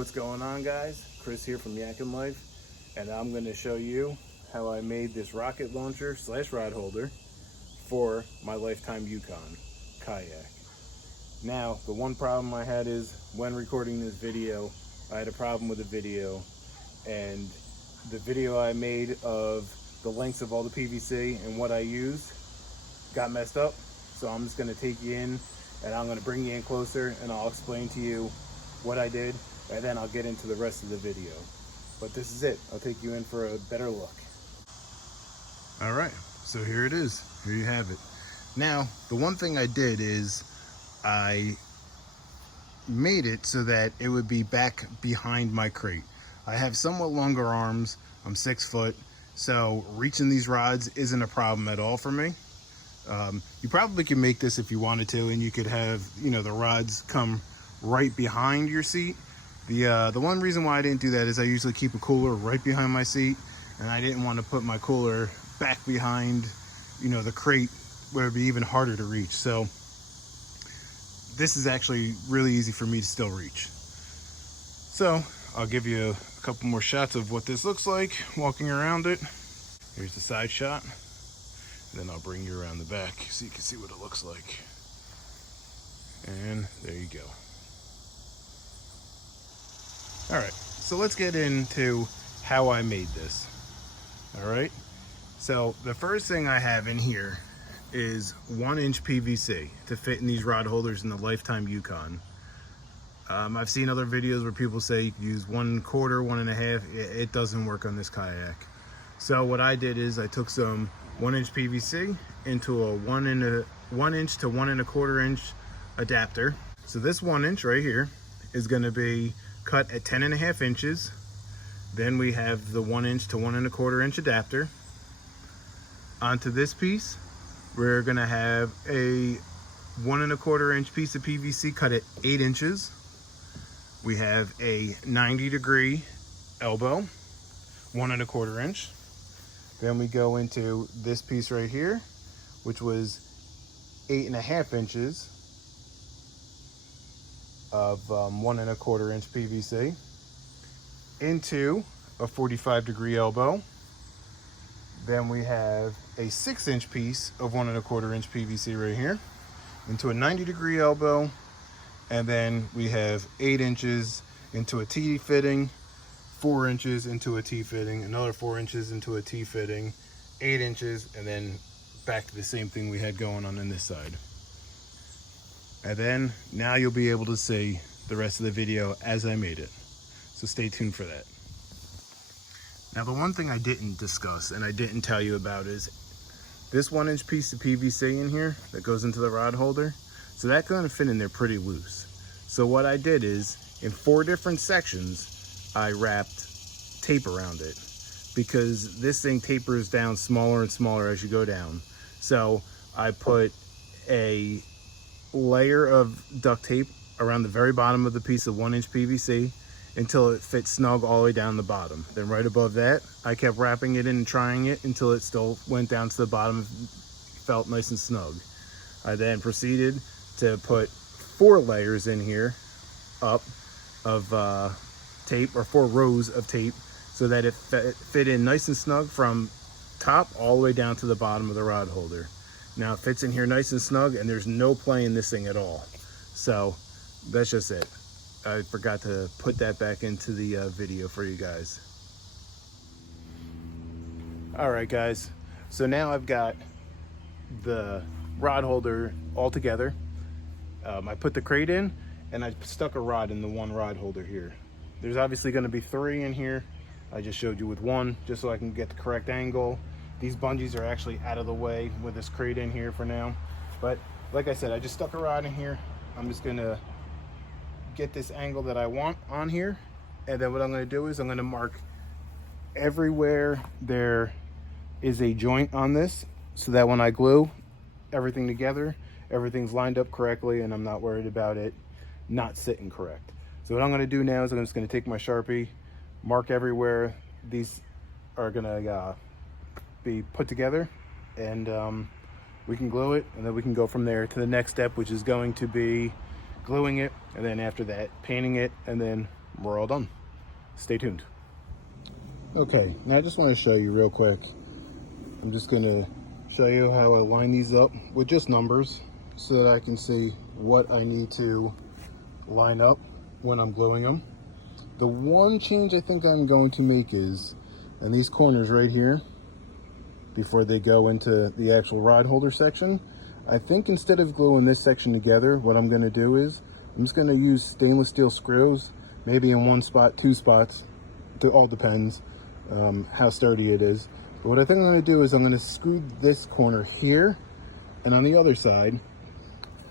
What's going on, guys? Chris here from Yak and Life, and I'm going to show you how I made this rocket launcher slash rod holder for my Lifetime Yukon kayak. Now, the one problem I had is when recording this video, I had a problem with the video, and the video I made of the lengths of all the PVC and what I used got messed up. So I'm just going to take you in, and I'm going to bring you in closer, and I'll explain to you what I did, and then I'll get into the rest of the video. But this is it. I'll take you in for a better look. All right, so here it is. Here you have it. Now, the one thing I did is I made it so that it would be back behind my crate. I have somewhat longer arms. I'm 6 foot, so reaching these rods isn't a problem at all for me. You probably can make this if you wanted to, and you could have, the rods come right behind your seat. The one reason why I didn't do that is I usually keep a cooler right behind my seat, and I didn't want to put my cooler back behind, the crate where it'd be even harder to reach. So this is actually really easy for me to still reach. So I'll give you a couple more shots of what this looks like walking around it. Here's the side shot. Then I'll bring you around the back so you can see what it looks like. And there you go. All right, so let's get into how I made this. All right, so the first thing I have in here is 1-inch PVC to fit in these rod holders in the Lifetime Yukon. I've seen other videos where people say you can use 1/4, 1.5. It doesn't work on this kayak. So what I did is I took some 1-inch PVC into a 1 inch to 1 1/4 inch adapter. So this 1 inch right here is going to be cut at 10.5 inches. Then we have the 1 inch to 1 1/4 inch adapter. Onto this piece, we're going to have a 1 1/4 inch piece of PVC cut at 8 inches. We have a 90-degree elbow, 1 1/4 inch. Then we go into this piece right here, which was 8.5 inches of 1 1/4 inch PVC, into a 45-degree elbow. Then we have a 6-inch piece of 1 1/4 inch PVC right here, into a 90-degree elbow. And then we have 8 inches into a T fitting, 4 inches into a T fitting, another 4 inches into a T fitting, 8 inches, and then back to the same thing we had going on this side. And then now you'll be able to see the rest of the video as I made it. So stay tuned for that. Now, the one thing I didn't discuss and I didn't tell you about is this 1-inch piece of PVC in here that goes into the rod holder. So that's going to fit in there pretty loose. So what I did is, in 4 different sections, I wrapped tape around it, because this thing tapers down smaller and smaller as you go down. So I put a layer of duct tape around the very bottom of the piece of 1-inch PVC until it fits snug all the way down the bottom. Then right above that, I kept wrapping it in and trying it until it still went down to the bottom, felt nice and snug. I then proceeded to put 4 layers in here up of tape, or 4 rows of tape, so that it fit in nice and snug from top all the way down to the bottom of the rod holder. Now it fits in here nice and snug, and there's no play in this thing at all. So that's just it. I forgot to put that back into the video for you guys. All right, guys. So now I've got the rod holder all together. I put the crate in, and I stuck a rod in the 1 rod holder here. There's obviously going to be 3 in here. I just showed you with 1 just so I can get the correct angle. These bungees are actually out of the way with this crate in here for now. But like I said, I just stuck a rod in here. I'm just going to get this angle that I want on here. And then what I'm going to do is I'm going to mark everywhere there is a joint on this, so that when I glue everything together, everything's lined up correctly, and I'm not worried about it not sitting correct. So what I'm going to do now is I'm just going to take my Sharpie, mark everywhere these are going to be put together, and we can glue it, and then we can go from there to the next step, which is going to be gluing it, and then after that painting it, and then we're all done. Stay tuned. Okay, now I just want to show you real quick. I'm just going to show you how I line these up with just numbers so that I can see what I need to line up when I'm gluing them. The one change I think I'm going to make is in these corners right here, before they go into the actual rod holder section, I think instead of gluing this section together, what I'm going to do is I'm just going to use stainless steel screws, maybe in one spot, two spots. It all depends how sturdy it is. But what I think I'm going to do is I'm going to screw this corner here and on the other side,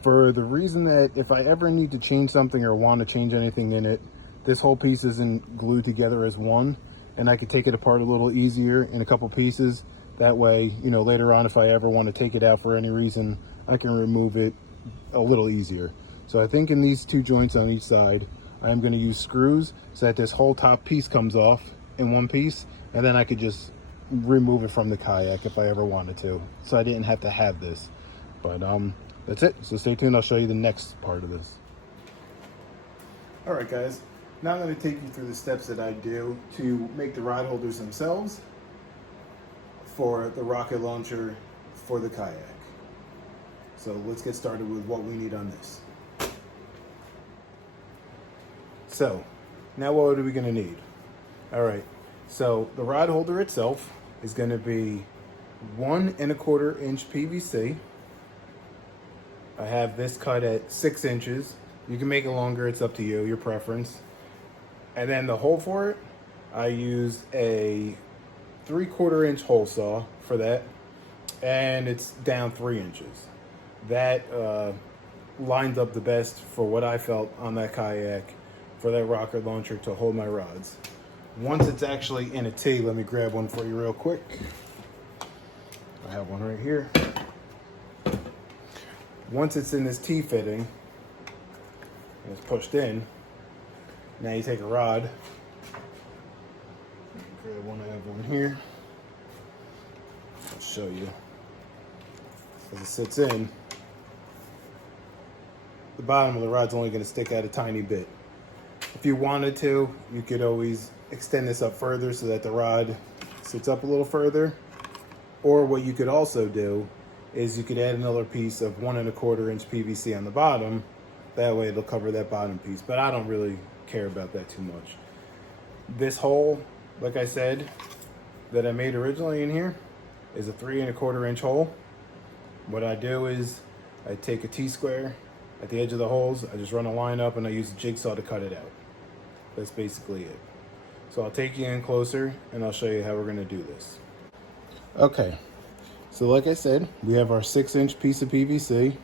for the reason that if I ever need to change something or want to change anything in it, this whole piece isn't glued together as one, and I could take it apart a little easier in a couple pieces. That way, you know, later on if I ever want to take it out for any reason, I can remove it a little easier. So I think in these two joints on each side, I am going to use screws so that this whole top piece comes off in one piece, and then I could just remove it from the Kayak if I ever wanted to. So I didn't have to have this. But that's it. So stay tuned. I'll show you the next part of this. All right, guys. Now I'm going to take you through the steps that I do to make the rod holders themselves for the rocket launcher for the Kayak. So let's get started with what we need on this. So now what are we going to need? All right, so the rod holder itself is going to be 1 1/4 inch PVC. I have this cut at 6 inches. You can make it longer, it's up to you, your preference. And then the hole for it, I used a 3/4 inch hole saw for that, and it's down 3 inches. That lines up the best for what I felt on that Kayak for that rocket launcher to hold my rods. Once it's actually in a T, let me grab one for you real quick. I have one right here. Once it's in this T fitting, and it's pushed in, now you take a rod, grab one, I have one here. I'll show you. As it sits in, the bottom of the rod's only going to stick out a tiny bit. If you wanted to, you could always extend this up further so that the rod sits up a little further. Or what you could also do is you could add another piece of 1 1/4 inch PVC on the bottom. That way it'll cover that bottom piece, but I don't really care about that too much. This hole, like I said, that I made originally in here is a 3 1/4 inch hole. What I do is I take a T-square at the edge of the holes, I just run a line up and I use a jigsaw to cut it out. That's basically it. So I'll take you in closer and I'll show you how we're gonna do this. Okay, so like I said, we have our 6 inch piece of PVC.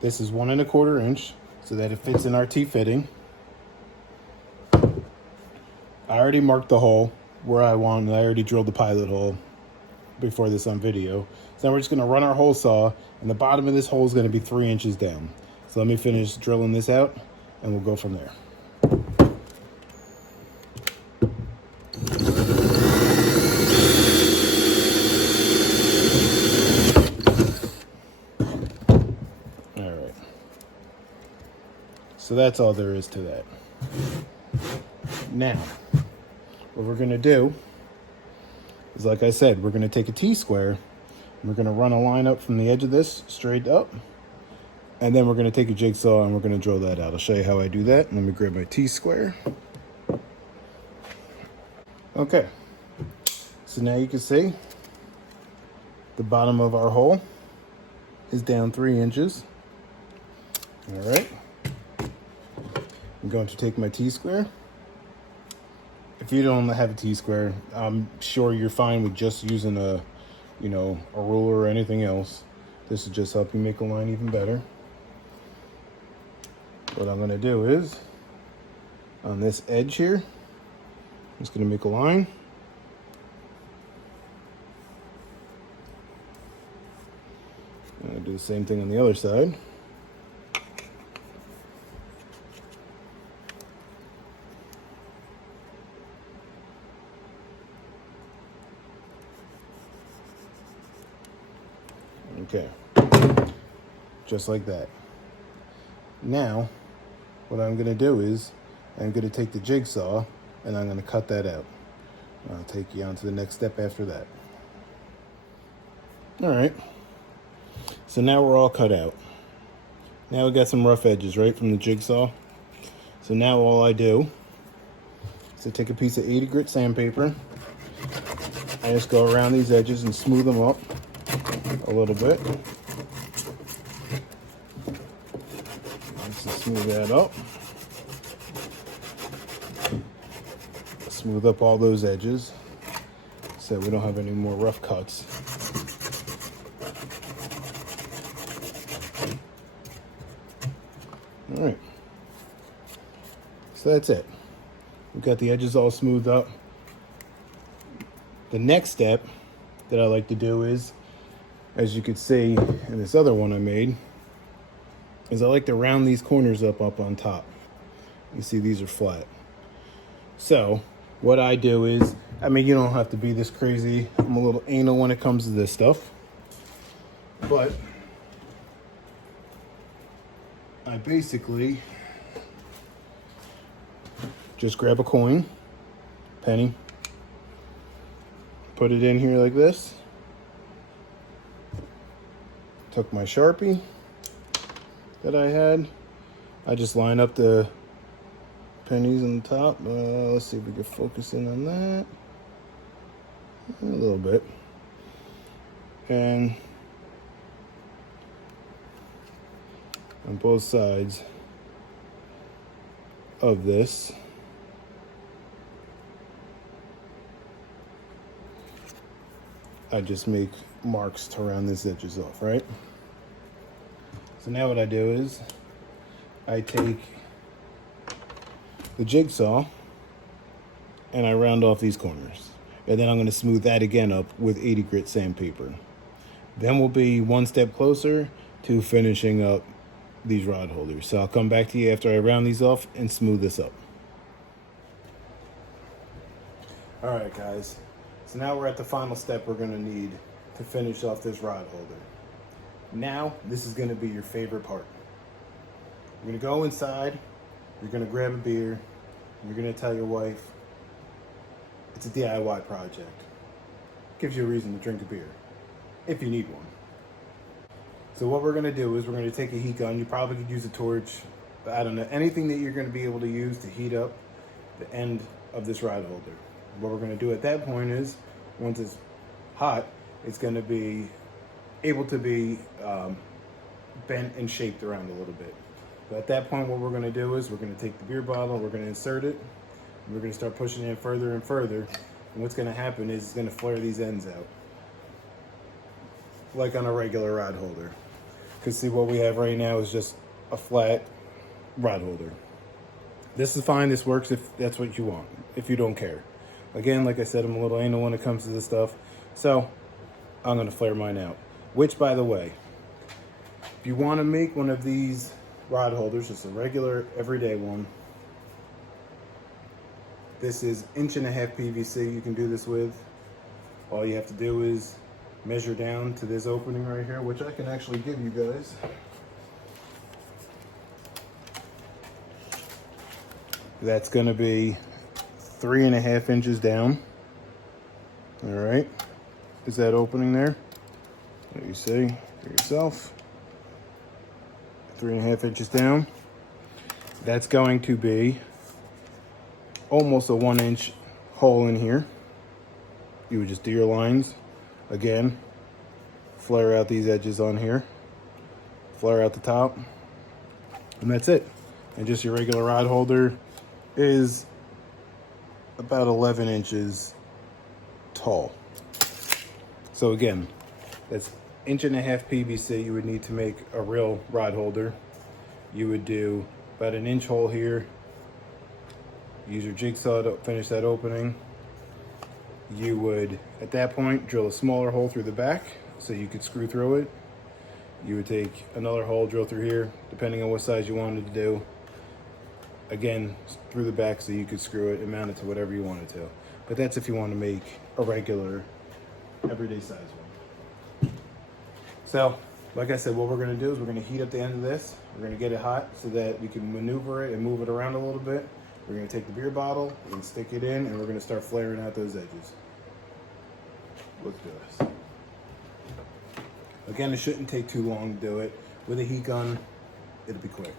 This is 1 1/4 inch so that it fits in our T-fitting. I already marked the hole where I wanted. I already drilled the pilot hole before this on video. So now we're just gonna run our hole saw, and the bottom of this hole is gonna be 3 inches down. So let me finish drilling this out and we'll go from there. All right. So that's all there is to that. Now, what we're gonna do is, like I said, we're gonna take a T-square and we're gonna run a line up from the edge of this straight up, and then we're gonna take a jigsaw and we're gonna drill that out. I'll show you how I do that. Let me grab my T-square. Okay, so now you can see the bottom of our hole is down 3 inches. All right, I'm going to take my T-square. If you don't have a T-square, I'm sure you're fine with just using a ruler or anything else. This will just help you make a line even better. What I'm gonna do is, on this edge here, I'm just gonna make a line. I'm gonna do the same thing on the other side. Okay, just like that. Now, what I'm gonna do is, I'm going to take the jigsaw and I'm going to cut that out. I'll take you on to the next step after that. All right, so now we're all cut out. Now we got some rough edges, right, from the jigsaw. So now all I do is I take a piece of 80 grit sandpaper. I just go around these edges and smooth them up a little bit. Just smooth that up. Smooth up all those edges so we don't have any more rough cuts. All right, so that's it. We've got the edges all smoothed up. The next step that I like to do is, as you can see in this other one I made, is I like to round these corners up on top. You see these are flat. So what I do is, I mean, you don't have to be this crazy. I'm a little anal when it comes to this stuff, but I basically just grab a coin, penny, put it in here like this. Took my Sharpie that I had. I just line up the pennies on the top. Let's see if we can focus in on that. A little bit. And on both sides of this, I just make marks to round these edges off, right? So now what I do is I take the jigsaw and I round off these corners. And then I'm going to smooth that again up with 80 grit sandpaper. Then we'll be one step closer to finishing up these rod holders. So I'll come back to you after I round these off and smooth this up. All right, guys. So now we're at the final step we're going to need to finish off this rod holder. Now, this is going to be your favorite part. You're going to go inside, you're going to grab a beer, and you're going to tell your wife it's a DIY project. Gives you a reason to drink a beer, if you need one. So what we're going to do is we're going to take a heat gun. You probably could use a torch, but I don't know, anything that you're going to be able to use to heat up the end of this rod holder. What we're going to do at that point is, once it's hot, it's going to be able to be bent and shaped around a little bit. But at that point, what we're going to do is we're going to take the beer bottle, we're going to insert it, and we're going to start pushing it in further and further. And what's going to happen is it's going to flare these ends out, like on a regular rod holder. Because see, what we have right now is just a flat rod holder. This is fine, this works if that's what you want, if you don't care. Again, like I said, I'm a little anal when it comes to this stuff, so I'm going to flare mine out. Which, by the way, if you want to make one of these rod holders, just a regular, everyday one, this is 1.5 inch PVC you can do this with. All you have to do is measure down to this opening right here, which I can actually give you guys. That's going to be 3.5 inches down. All right, is that opening there? There you see for yourself. 3.5 inches down. That's going to be almost a 1 inch hole in here. You would just do your lines again, flare out these edges on here, flare out the top, and that's it. And just your regular rod holder is about 11 inches tall. So again, that's 1.5 inch PVC you would need to make a real rod holder. You would do about 1 inch hole here. Use your jigsaw to finish that opening. You would, at that point, drill a smaller hole through the back so you could screw through it. You would take another hole, drill through here, depending on what size you wanted to do. Again, through the back so you could screw it and mount it to whatever you wanted to. But that's if you want to make a regular, everyday size one. So, like I said, what we're going to do is we're going to heat up the end of this. We're going to get it hot so that we can maneuver it and move it around a little bit. We're going to take the beer bottle and stick it in, and we're going to start flaring out those edges. Let's do this. Again, it shouldn't take too long to do it. With a heat gun, it'll be quick.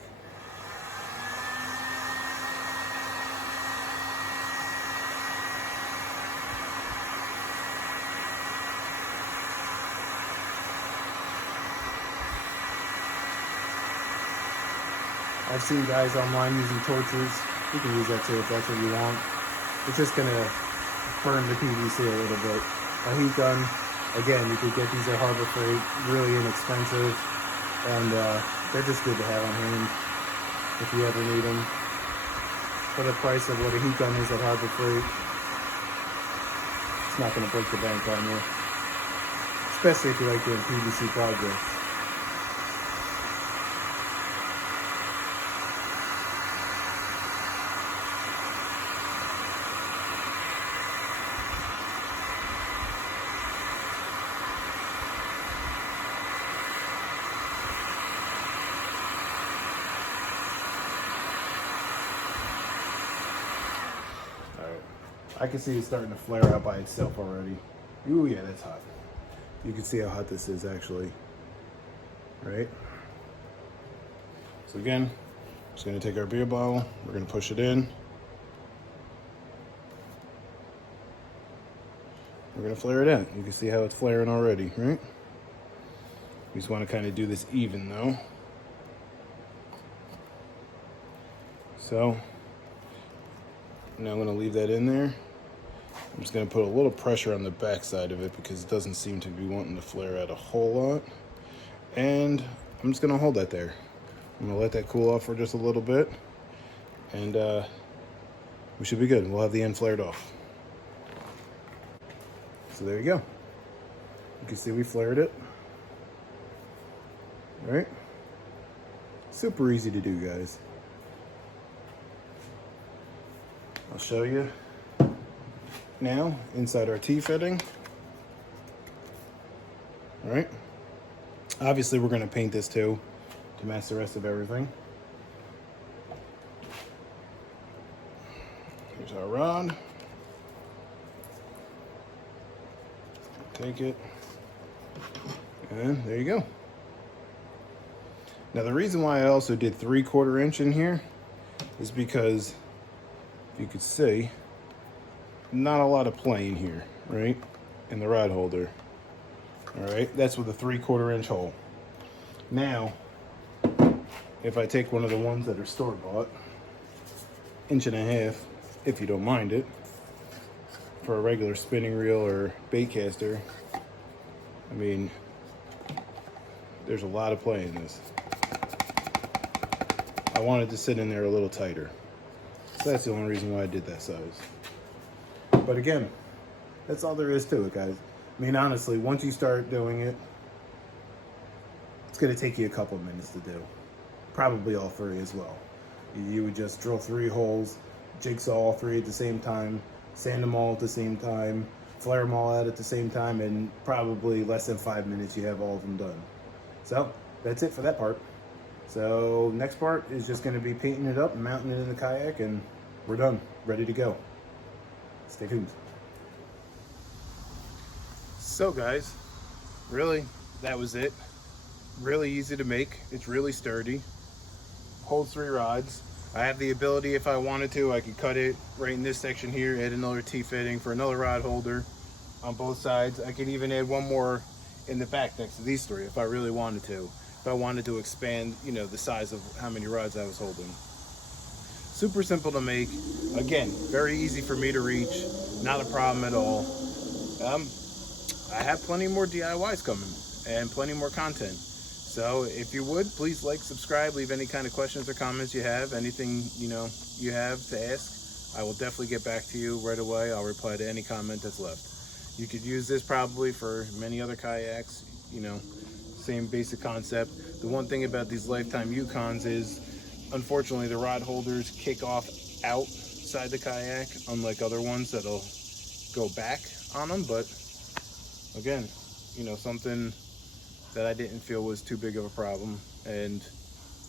I've seen guys online using torches. You can use that too if that's what you want. It's just gonna burn the PVC a little bit. A heat gun, again, you could get these at Harbor Freight, really inexpensive, and they're just good to have on hand if you ever need them. For the price of what a heat gun is at Harbor Freight, it's not gonna break the bank on you, especially if you like doing PVC projects. I can see it starting to flare out by itself already. Ooh, yeah, that's hot. You can see how hot this is actually, right? So again, just gonna take our beer bottle, we're gonna push it in. We're gonna flare it out. You can see how it's flaring already, right? We just wanna kinda do this even though. So, now I'm gonna leave that in there. I'm just gonna put a little pressure on the back side of it because it doesn't seem to be wanting to flare out a whole lot. And I'm just gonna hold that there. I'm gonna let that cool off for just a little bit. And we should be good. We'll have the end flared off. So there you go. You can see we flared it. All right? Super easy to do, guys. I'll show you now inside our T-fitting. All right. Obviously, we're going to paint this too to match the rest of everything. Here's our rod. Take it. And there you go. Now, the reason why I also did 3/4 inch in here is because you could see not a lot of play in here, right? In the rod holder. All right, that's with a 3/4 inch hole. Now, if I take one of the ones that are store-bought, 1.5 inches, if you don't mind it, for a regular spinning reel or bait caster, I mean, there's a lot of play in this. I wanted to sit in there a little tighter. So that's the only reason why I did that size. But again, that's all there is to it, guys. I mean, honestly, once you start doing it, it's gonna take you a couple of minutes to do. Probably all 3 as well. You would just drill 3 holes, jigsaw all 3 at the same time, sand them all at the same time, flare them all out at the same time, and probably less than 5 minutes you have all of them done. So that's it for that part. So next part is just gonna be painting it up and mounting it in the kayak, and we're done, ready to go. Stay tuned. So guys, really, that was it. Really easy to make. It's really sturdy. Holds 3 rods. I have the ability, if I wanted to, I could cut it right in this section here, add another T-fitting for another rod holder on both sides. I could even add one more in the back next to these 3 if I really wanted to. If I wanted to expand, you know, the size of how many rods I was holding. Super simple to make. Again, very easy for me to reach. Not a problem at all. I have plenty more DIYs coming and plenty more content. So if you would, please like, subscribe, leave any kind of questions or comments you have, anything, you know, you have to ask. I will definitely get back to you right away. I'll reply to any comment that's left. You could use this probably for many other kayaks, you know, same basic concept. The one thing about these Lifetime Yukons is, unfortunately, the rod holders kick off outside the kayak, unlike other ones that'll go back on them. But again, you know, something that I didn't feel was too big of a problem, and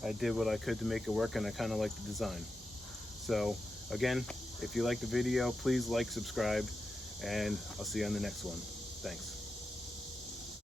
I did what I could to make it work, and I kind of like the design. So Again, if you like the video, please like, subscribe, and I'll see you on the next one. Thanks.